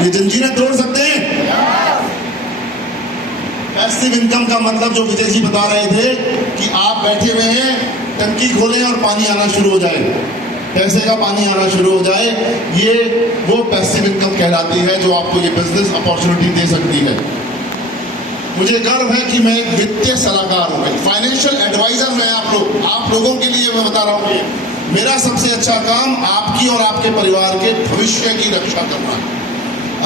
ये जंजीरें तोड़ सकते हैं। पैसिव इनकम का मतलब जो विजय जी बता रहे थे कि आप बैठे हुए हैं, टंकी खोलें और पानी आना शुरू हो जाए, पैसे का पानी आना शुरू हो जाए, ये वो पैसिव इनकम कहलाती है जो आपको ये बिजनेस अपॉर्चुनिटी दे सकती है। मुझे गर्व है कि मैं एक वित्तीय सलाहकार हूँ, फाइनेंशियल एडवाइजर। मैं आप लोगों के लिए मैं बता रहा हूँ कि मेरा सबसे अच्छा काम आपकी और आपके परिवार के भविष्य की रक्षा करना है,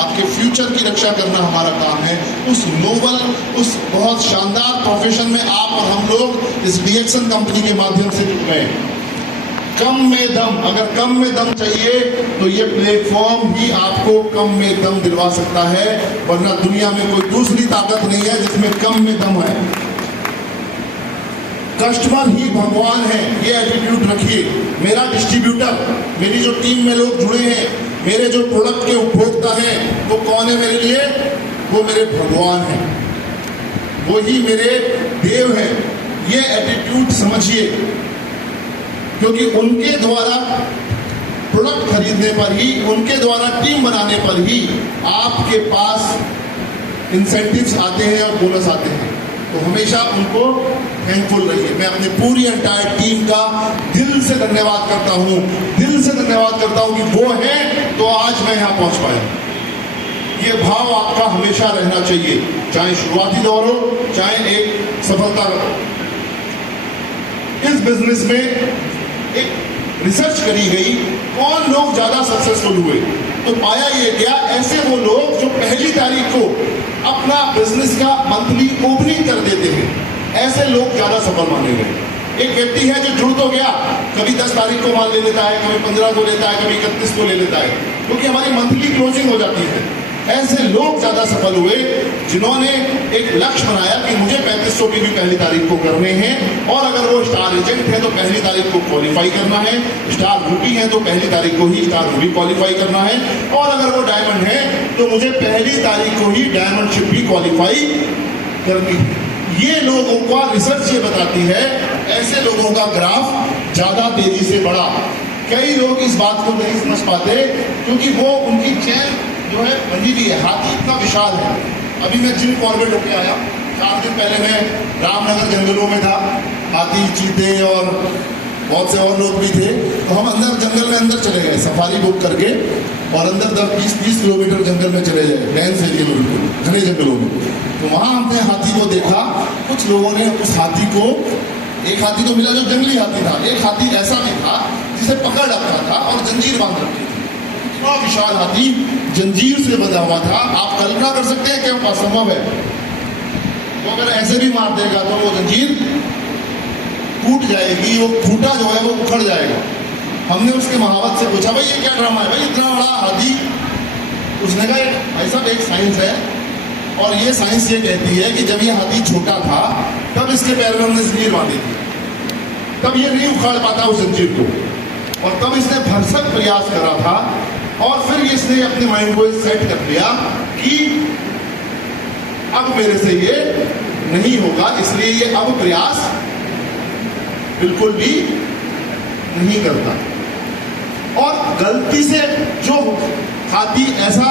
आपके फ्यूचर की रक्षा करना हमारा काम है। उस नोबल, उस बहुत शानदार प्रोफेशन में आप और हम लोग इस डीएक्सन कंपनी के माध्यम से जुड़ गए। कम में दम, अगर कम में दम चाहिए तो ये प्लेटफॉर्म ही आपको कम में दम दिलवा सकता है, वरना दुनिया में कोई दूसरी ताकत नहीं है जिसमें कम में दम है। कस्टमर ही भगवान है, ये एटीट्यूड रखिए। मेरा डिस्ट्रीब्यूटर, मेरी जो टीम में लोग जुड़े हैं, मेरे जो प्रोडक्ट के उपभोक्ता हैं, वो कौन है मेरे लिए? वो मेरे भगवान हैं, वो ही मेरे देव हैं। ये एटीट्यूड समझिए, क्योंकि उनके द्वारा प्रोडक्ट खरीदने पर ही, उनके द्वारा टीम बनाने पर ही आपके पास इंसेंटिव्स आते हैं और बोनस आते हैं। तो हमेशा उनको थैंकफुल रहिए। मैं अपनी पूरी एंटायर टीम का दिल से धन्यवाद करता हूँ, दिल से धन्यवाद करता हूँ कि वो है तो आज मैं यहाँ पहुँच पाया। ये भाव आपका हमेशा रहना चाहिए, चाहे शुरुआती दौर हो, चाहे एक सफलता हो। इस बिजनेस में एक रिसर्च करी गई, कौन लोग ज्यादा सक्सेसफुल हुए, तो पाया ये गया ऐसे वो लोग जो पहली तारीख को अपना बिजनेस का मंथली ओपनिंग कर देते हैं, ऐसे लोग ज्यादा सफल माने गए। एक व्यक्ति है जो जुड़ तो गया, कभी 10 तारीख को माल ले लेता है, कभी 15 को लेता है, कभी 31 को ले लेता है, क्योंकि हमारी मंथली क्लोजिंग हो जाती है। ऐसे लोग ज्यादा सफल हुए जिन्होंने एक लक्ष्य बनाया कि मुझे 3500 भी पहली तारीख को करने हैं, और अगर वो स्टार एजेंट है तो पहली तारीख को क्वालिफाई करना है, स्टार रूबी है तो पहली तारीख को ही स्टार रूबी क्वालिफाई करना है, और अगर वो डायमंड है तो मुझे पहली तारीख को ही डायमंडशिप भी क्वालिफाई करनी है। ये लोगों का रिसर्च ये बताती है, ऐसे लोगों का ग्राफ ज्यादा तेजी से बढ़ा। कई लोग इस बात को नहीं समझ पाते क्योंकि वो उनकी चैन जो है बनी हुई है। हाथी इतना विशाल है। अभी मैं जिम कॉर्बेट होके आया, 4 दिन पहले मैं रामनगर जंगलों में था, हाथी, चीते और बहुत से और लोग भी थे। तो हम अंदर जंगल में अंदर चले गए सफारी बुक करके, और अंदर 10-20 किलोमीटर जंगल में चले गए, डेंस एरिया में, बिल्कुल घने जंगलों में। तो वहाँ हमने हाथी को देखा। कुछ लोगों ने उस हाथी को, एक हाथी तो मिला जो जंगली हाथी था, एक हाथी ऐसा भी था जिसे पकड़ रखा था और जंजीर बांध रखी थी। इतना विशाल हाथी जंजीर से बंधा हुआ था। आप कल्पना कर सकते हैं क्या असंभव है? तो अगर ऐसे भी मार देगा तो वो जंजीर टूट जाएगी, वो खूंटा जो है वो उखड़ जाएगा। हमने उसके महावत से पूछा, भाई ये क्या ड्रामा है, भाई इतना बड़ा हाथी? उसने कहा भाई साहब एक साइंस है, और ये साइंस ये कहती है कि जब ये हाथी छोटा था तब इसके पैर में हमने जंजीर बांधी थी, तब ये नहीं उखाड़ पाता उस जंजीर को, और तब इसने भरसक प्रयास करा था, और फिर इसने अपने माइंड को सेट कर लिया कि अब मेरे से ये नहीं होगा, इसलिए ये अब प्रयास बिल्कुल भी नहीं करता। और गलती से जो हाथी ऐसा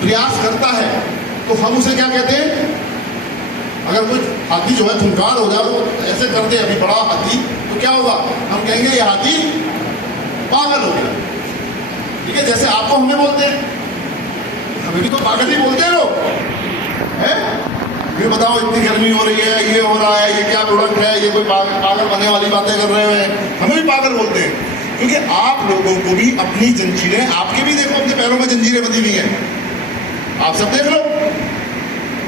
प्रयास करता है तो हम उसे क्या कहते हैं? अगर कोई हाथी जो है खूंखार हो जाए, वो ऐसे कर दे अभी बड़ा हाथी, तो क्या होगा? हम कहेंगे ये हाथी पागल हो गया। ठीक है, जैसे आपको हमें बोलते हैं, हमें भी तो पागल ही बोलते हैं लोग, है? ये बताओ इतनी गर्मी हो रही है, ये हो रहा है, ये क्या प्रोडक्ट है, ये कोई पागल बनने वाली बातें कर रहे हैं, हमें भी पागल बोलते हैं। क्योंकि आप लोगों को भी अपनी जंजीरें, आपके भी देखो अपने पैरों में जंजीरें बंधी हुई हैं, आप सब देख लो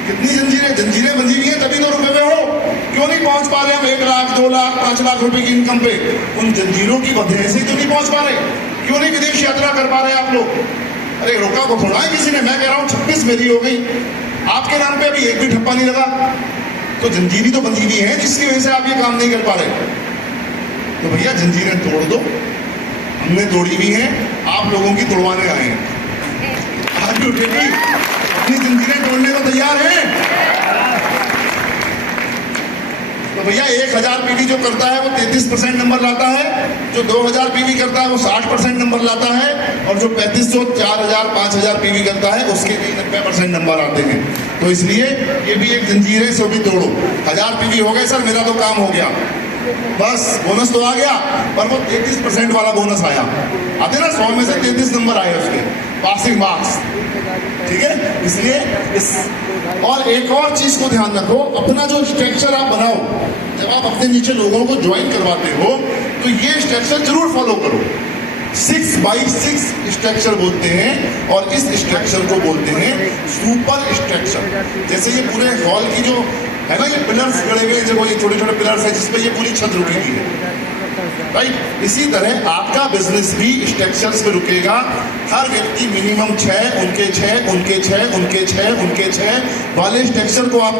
कितनी जंजीरें बंधी हुई हैं, तभी तो रुपए में हो। क्यों नहीं पहुंच पा रहे हम 1 लाख, 2 लाख, 5 लाख रुपए की इनकम पे? उन जंजीरों की वजह से क्यों नहीं पहुंच पा रहे? क्यों नहीं विदेश यात्रा कर पा रहे आप लोग? अरे रोका को थोड़ा है किसी ने। मैं कह रहा हूँ 26 मेरी हो गई, आपके नाम पे अभी एक भी ठप्पा नहीं लगा। तो जंजीरी तो बंधी हुई है जिसकी वजह से आप ये काम नहीं कर पा रहे। तो भैया जंजीरें तोड़ दो, हमने तोड़ी भी हैं, आप लोगों की तोड़वाने आए हैं। आप अपनी जंजीरें तोड़ने को तैयार हैं? तो भैया 1000 पीवी जो करता है वो 33% नंबर लाता है, जो 2000 पीवी करता है वो 60% नंबर लाता है, और जो 3500, 4000, 5000 पीवी करता है उसके लिए 90% नंबर आते हैं। तो इसलिए ये भी एक जंजीर है, इसको भी तोड़ो। 1000 पीवी हो गए सर, मेरा तो काम हो गया, बस बोनस तो आ गया, पर वो 33% वाला बोनस आया। आते ना 100 में से 33 नंबर आए उसके पासिंग मार्क्स, ठीक है। इसलिए और एक और चीज को ध्यान रखो, अपना जो स्ट्रक्चर आप बनाओ, जब आप अपने नीचे लोगों को ज्वाइन करवाते हो तो ये स्ट्रक्चर जरूर फॉलो करो। 6x6 स्ट्रक्चर बोलते हैं, और इस स्ट्रक्चर को बोलते हैं सुपर स्ट्रक्चर। जैसे ये पूरे हॉल की जो है ना, ये पिलर्स गड़े हुए, देखो ये छोटे छोटे पिलर्स है जिसपे ये पूरी छत रुकी हुई है, राइट। इसी तरह आपका बिजनेस भी स्ट्रक्चर्स पे रुकेगा। हर व्यक्ति मिनिमम 6 उनके 6 उनके 6 उनके 6 उनके 6 वाले स्ट्रक्चर को आप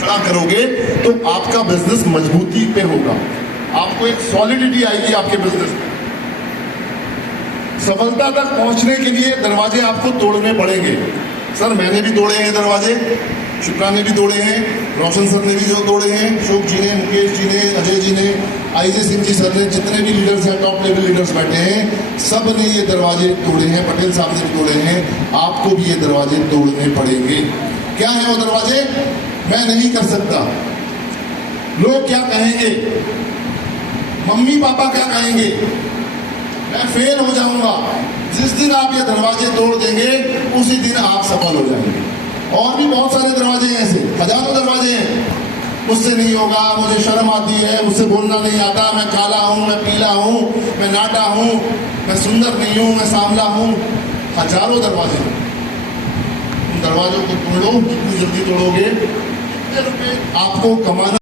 खड़ा करोगे तो आपका बिजनेस मजबूती पे होगा, आपको एक सॉलिडिटी आएगी आपके बिजनेस में। सफलता तक पहुंचने के लिए दरवाजे आपको तोड़ने पड़ेंगे। सर मैंने भी तोड़े हैं दरवाजे, शुक्ला ने भी तोड़े हैं, रोशन सर ने भी जो तोड़े हैं, अशोक जी ने, मुकेश जी ने, अजय जी ने, आईजे सिंह जी सर ने, जितने भी लीडर्स हैं, टॉप लेवल लीडर्स बैठे हैं, सब ने ये दरवाजे तोड़े हैं। पटेल साहब ने भी तोड़े हैं, आपको भी ये दरवाजे तोड़ने पड़ेंगे। क्या है वो दरवाजे? मैं नहीं कर सकता, लोग क्या कहेंगे, मम्मी पापा क्या कहेंगे, मैं फेल हो जाऊंगा। जिस दिन आप ये दरवाजे तोड़ देंगे उसी दिन आप सफल हो जाएंगे। और भी बहुत सारे दरवाजे हैं, ऐसे हजारों दरवाजे हैं। मुझसे नहीं होगा, मुझे शर्म आती है, मुझसे बोलना नहीं आता, मैं काला हूं, मैं पीला हूं, मैं नाटा हूं, मैं सुंदर नहीं हूं, मैं सांवला हूं। हजारों दरवाजे, उन दरवाजों को तोड़ो। जितनी जल्दी तोड़ोगे, कितने रुपए आपको कमाना